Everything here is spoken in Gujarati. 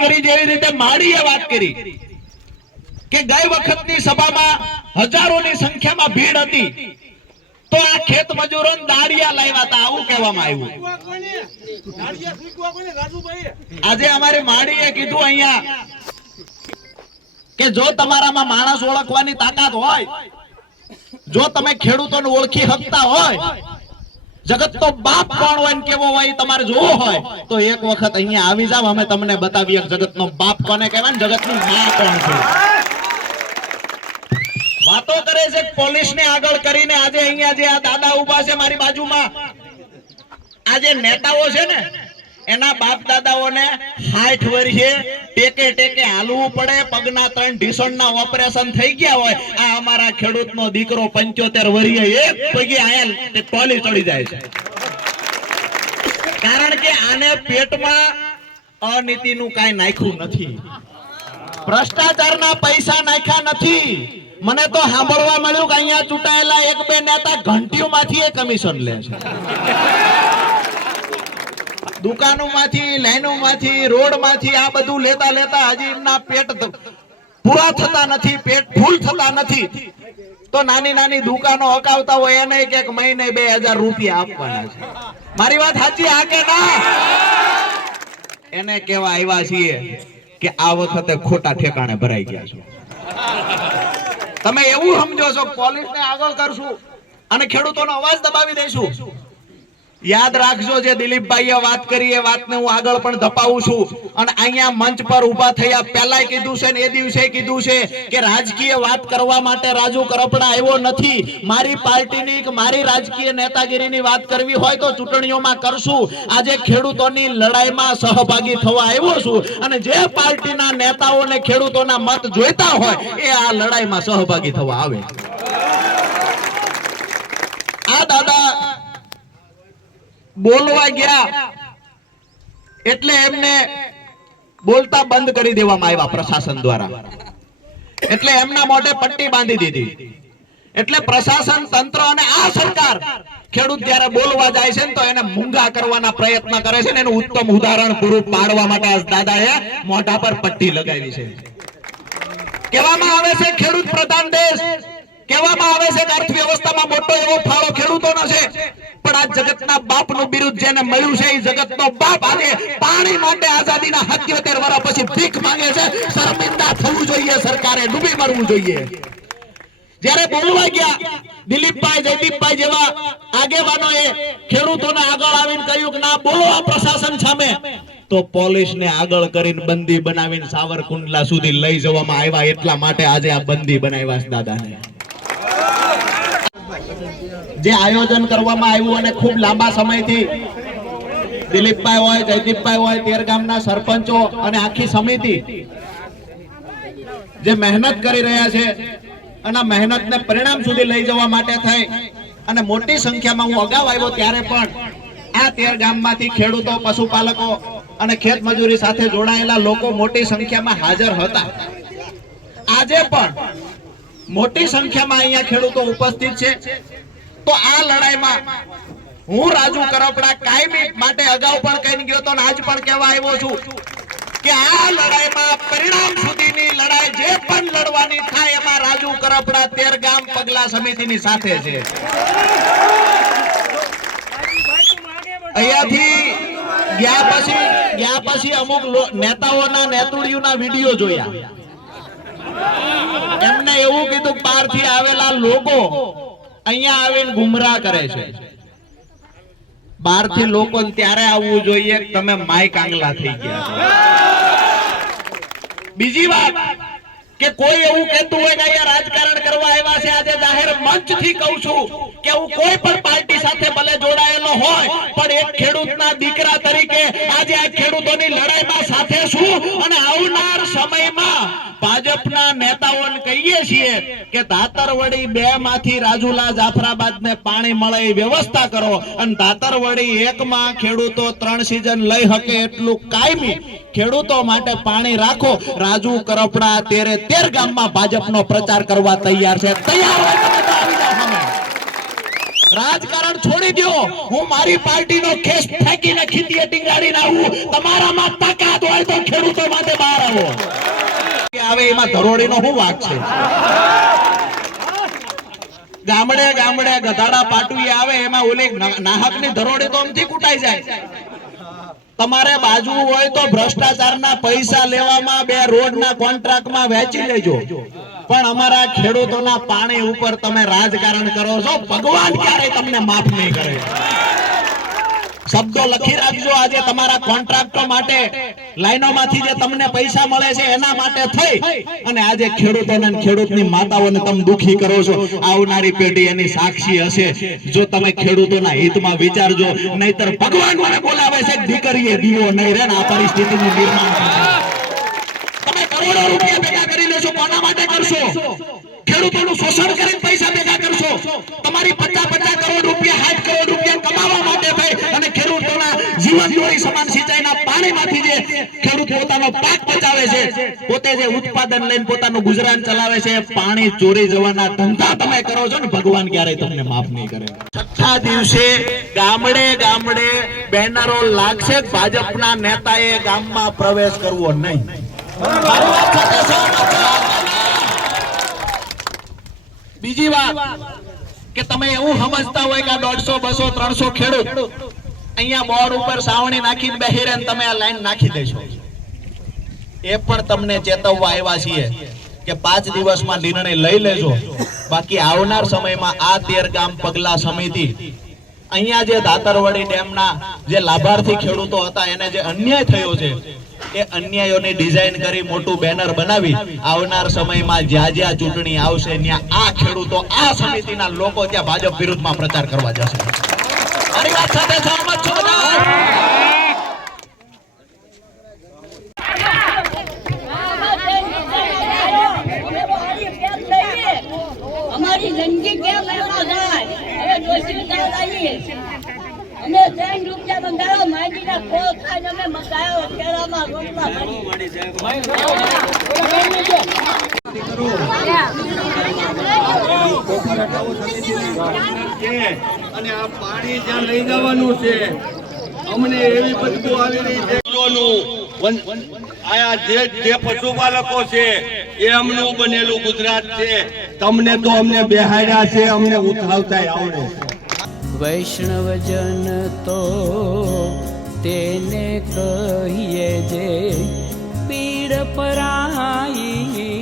કરી જેવી રીતે માળીએ વાત કરી, કે ગઈ વખતની સભામાં હજારોની સંખ્યામાં ભીડ હતી, તો આ ખેત મજૂરો દાળિયા લાવ્યા હતા, આવું કહેવામાં આવ્યું. આજે અમારી માળીએ કીધું અહીંયા કે જો તમારામાં માણસ ઓળખવાની તાકાત હોય, જો તમે ખેડૂતોને ઓળખી શકતા હોય જગત તો બાપ કોણ હોય કેવો હોય તમારે જોવો હોય. તો એક વખત અહીંયા આવી જાવ અમે તમને બતાવીએ જગત નો બાપ કોને કહેવાય ને જગતનું મા કોણ છે. વાતો કરે છે પોલીસ ને આગળ કરીને આજે અહીંયા જે આ દાદા ઊભા છે મારી બાજુમાં, આ જે નેતાઓ છે ને એના બાપ દાદાઓને હાઠ વર્ષે ટેકે ટેકે હાલવું પડે. પગના ત્રણ ઢીસણના ઓપરેશન થઈ ગયા હોય. આ અમારા ખેડૂતનો દીકરો પંચોતેર વર્ષે એક પગે આયા ટોલી ચડી જાય છે. કારણ કે આને પેટમાં અનીતિનું કાંઈ નાખ્યું નથી. ભ્રષ્ટાચારના પૈસા નાખ્યા નથી. મને તો સાંભળવા મળ્યું કે અહીંયા ચૂંટાયેલા એક બે નેતા ઘંટીઓમાંથી એ કમિશન લે છે. દુકાનોમાંથી, લાઈનોમાંથી, રોડમાંથી આ બધું લેતા લેતા હજી એમના પેટ પૂરા થતા નથી, પેટ ફૂલ થતા નથી. તો નાની નાની દુકાનો હકાવતા હોય એને કે મહિને બે હજાર રૂપિયા આપવાના છે. મારી વાત સાચી આ કે ના? એને કેવા આવ્યા છીએ કે આ વખતે ખોટા ઠેકાણે ભરાઈ ગયા છો. તમે એવું સમજો છો, પોલીસને આગળ કરશું અને ખેડૂતોનો અવાજ દબાવી દઈશું. યાદ રાખજો જે દિલીપભાઈએ વાત કરી, એ વાતને હું આગળ પણ ધપાવું છું. અને અહીંયા મંચ પર ઊભા થયા, પહેલાય કીધું છે ને એ દિવસે કીધું છે કે રાજકીય વાત કરવા માટે રાજુ કરપડા આવ્યો નથી. મારી પાર્ટીની મારી રાજકીય નેતાગીરીની વાત કરવી હોય તો ચૂંટણીઓમાં કરશું. આજે ખેડૂતોની લડાઈમાં સહભાગી થવા આવ્યો છું. અને જે પાર્ટીના નેતાઓને ખેડૂતોના મત જોઈતા હોય, એ આ લડાઈમાં સહભાગી થવા આવે. આ દાદા બોલવા ગયા. એટલે એમને બોલતા બંધ કરી દેવામાં આવ્યા પ્રશાસન દ્વારા. એટલે એમના મોઢે પટ્ટી બાંધી દીધી. એટલે પ્રશાસન તંત્ર અને આ સરકાર ખેડૂત જયારે બોલવા જાય છે તો એને મૂંગા કરવાના પ્રયત્ન કરે છે એનું ઉત્તમ ઉદાહરણ પૂરું પાડવા માટે આ દાદાએ મોઢા પર પટ્ટી લગાવી છે. કહેવામાં આવે છે ખેડૂત પ્રધાન દેશ કહેવામાં આવે છે કે અર્થવ્યવસ્થામાં મોટો એવો ફાળો ખેડૂતોનો છે. પણ આ જગતના બાપનું બિરુદ જેને મળ્યું છે, એ જગતનો બાપ આજે પાણી માટે આઝાદીના 77 વર્ષ પછી ભીખ માંગે છે. શરમિંદા થવું જોઈએ, સરકારે ડૂબી મરવું જોઈએ. જ્યારે બોલવા ગયા, દિલીપભાઈ, જયદીપભાઈ જેવા આગેવાનોએ ખેડૂતોને આગળ આવીને કહ્યું કે ના, બોલો આ પ્રશાસન સામે. તો પોલીસને આગળ કરીને બંદી બનાવીને સાવરકુંડલા સુધી લઈ જવામાં આવ્યા. એટલા માટે આજે આ બંદી બનાવ્યા દાદાને. જે આયોજન કરવામાં આવ્યું અને ખૂબ લાંબા સમયથી દિલીપભાઈ હોય, જયદીપભાઈ હોય, તેર ગામના સરપંચો અને આખી સમિતિ જે મહેનત કરી રહ્યા છે અને મહેનતને પરિણામ સુધી લઈ જવા માટે થઈ અને મોટી સંખ્યામાં હું અગાઉ આવ્યો ત્યારે પણ આ તેર ગામમાંથી ખેડૂતો, પશુપાલકો અને ખેત મજૂરી સાથે જોડાયેલા લોકો મોટી સંખ્યામાં હાજર હતા. આજે પણ મોટી સંખ્યામાં અહીંયા ખેડૂતો ઉપસ્થિત છે. તો આ લડાઈમાં હું રાજુ કરપડા કાયમી માટે અગાઉ પણ કહીને ગયો તો આજ પણ કહેવા આવ્યો છું કે આ લડાઈમાં પરિણામ સુધીની લડાઈ જે પણ લડવાની થાય એમાં રાજુ કરપડા તેર ગામ પગલા સમિતિની સાથે છે. અહીંયાથી ગયા પછી ગયા પછી અમુક નેતાઓના નેતુડીઓના વીડિયો જોયા. એમને એવું કીધું બહારથી આવેલા લોકો અહીંયા આવીને ગુમરાહ કરે છે. બહારથી લોકો ત્યારે આવવું જોઈએ તમે માય કાંગલા થઈ ગયા બીજી વાત કે કોઈ એવું કહેતું હોય કે અહીંયા રાજકારણ કરવા આવ્યા છે, આજે જાહેર મંચથી કહું છું કે હું કોઈ પણ પાર્ટી સાથે ભલે જોડાયેલો હોય, પણ એક ખેડૂતના દીકરા તરીકે આજે આ ખેડૂતોની લડાઈમાં સાથે છું અને આવનાર સમયમાં ભાજપના નેતાઓને કહીએ છીએ કે દાતરવડી બે માંથી રાજુલા જાફરાબાદ ને પાણી મળે વ્યવસ્થા કરો. અને દાતરવડી એક માં ખેડૂતો ત્રણ સીઝન લઈ શકે એટલું કાયમી ખેડૂતો માટે પાણી રાખો. રાજુ કરપડા તેરે તેર ગામમાં ભાજપનો પ્રચાર કરવા તૈયાર છે. તૈયાર. રાજકારણ છોડી દો હું મારી પાર્ટીનો કેસ ફેંકીને ખીતીએ ટીંગાડીને આવું તમારામાં તાકાત હોય તો ખેડૂતો માટે બહાર આવો. આવે એમાં ધરોડીનો શું વાક છે? ગામડે ગામડે ગધાડા પાટુએ આવે, એમાં ઓલી નાહકની ધરોડી તો અમથી કુટાઈ જાય. તમારે બાજુ હોય તો ભ્રષ્ટાચારના પૈસા લેવામાં બે રોડના કોન્ટ્રાક્ટમાં વેચી લેજો. પણ અમારા ખેડૂતોના પાણી ઉપર તમે રાજકારણ કરો છો, ભગવાન ક્યારે તમને માફ નહીં કરે. શબ્દો લખી રાખજો આજે તમારા કોન્ટ્રાક્ટો માટે. લાઈનોમાંથી જે તમને પૈસા મળે છે એના માટે થઈ. અને આજે ખેડૂતોને ખેડૂતની માતાઓને તમે દુખી કરો છો. આવનારી પેઢી એની સાક્ષી હશે. જો તમે ખેડૂતોના હિતમાં વિચારજો, નહીતર ભગવાન મને બોલાવે છે, દીકરીએ દીવો નહીં રે આ પરિસ્થિતિનું નિર્માણ તમે કરોડો રૂપિયા ભેગા કરી લેશો કોના માટે કરશો? ખેડૂતોનું શોષણ કરીને પૈસા ભેગા કરશો? તમારી પચાસ પચાસ કરોડ રૂપિયા જીવન દોરી સમાન સિંચાઈના પાણીમાંથી જે ખેડૂત પોતાનો પ્રવેશ કરવો નહીં? બીજી વાત કે તમે એવું સમજતા હોય કે દોઢસો, બસો, ત્રણસો ખેડૂત અહીંયા બોર્ડ ઉપર સાવણી નાખીને બેહીરે તમે આ લાઈન નાખી દેશો એ પણ તમને ચેતવવા આવ્યા છીએ કે પાંચ દિવસમાં નિર્ણય લઈ લેજો. બાકી આવનાર સમયમાં આ તેર ગામ પગલા સમિતિ, અહીંયા જે દાતરવડી ડેમના જે લાભાર્થી ખેડૂતો હતા, એને જે અન્યાય થયો છે, એ અન્યાયોની ડિઝાઇન કરી મોટું બેનર બનાવી આવનાર સમયમાં જ્યાં જ્યાં ચૂંટણી આવશે, ત્યાં આ ખેડૂતો, આ સમિતિના લોકો ત્યાં ભાજપ વિરુદ્ધમાં પ્રચાર કરવા જશે. મારી વાત સાથે સહમત છો બધા? અમારી જિંદગી કેમ એમાં જાય? હવે ઉતાર અમે ત્રણ રૂપિયા બંધારો માંડીના ખો ખાઈને અમે મંગાવ્યો કેરામાં રોટલા અને આ પાણી જ્યાં લઈ જવાનું છે અમને એવી બદબુ આવી રહી છે. આયા જે જે પશુપાલકો છે એ અમનું બનેલું ગુજરાત છે. તમને તો અમને બેહાડ્યા છે અમને ઉઠાવતા આવડે વૈષ્ણવજન તો તેને કહીએ જે પીડ પરાઈ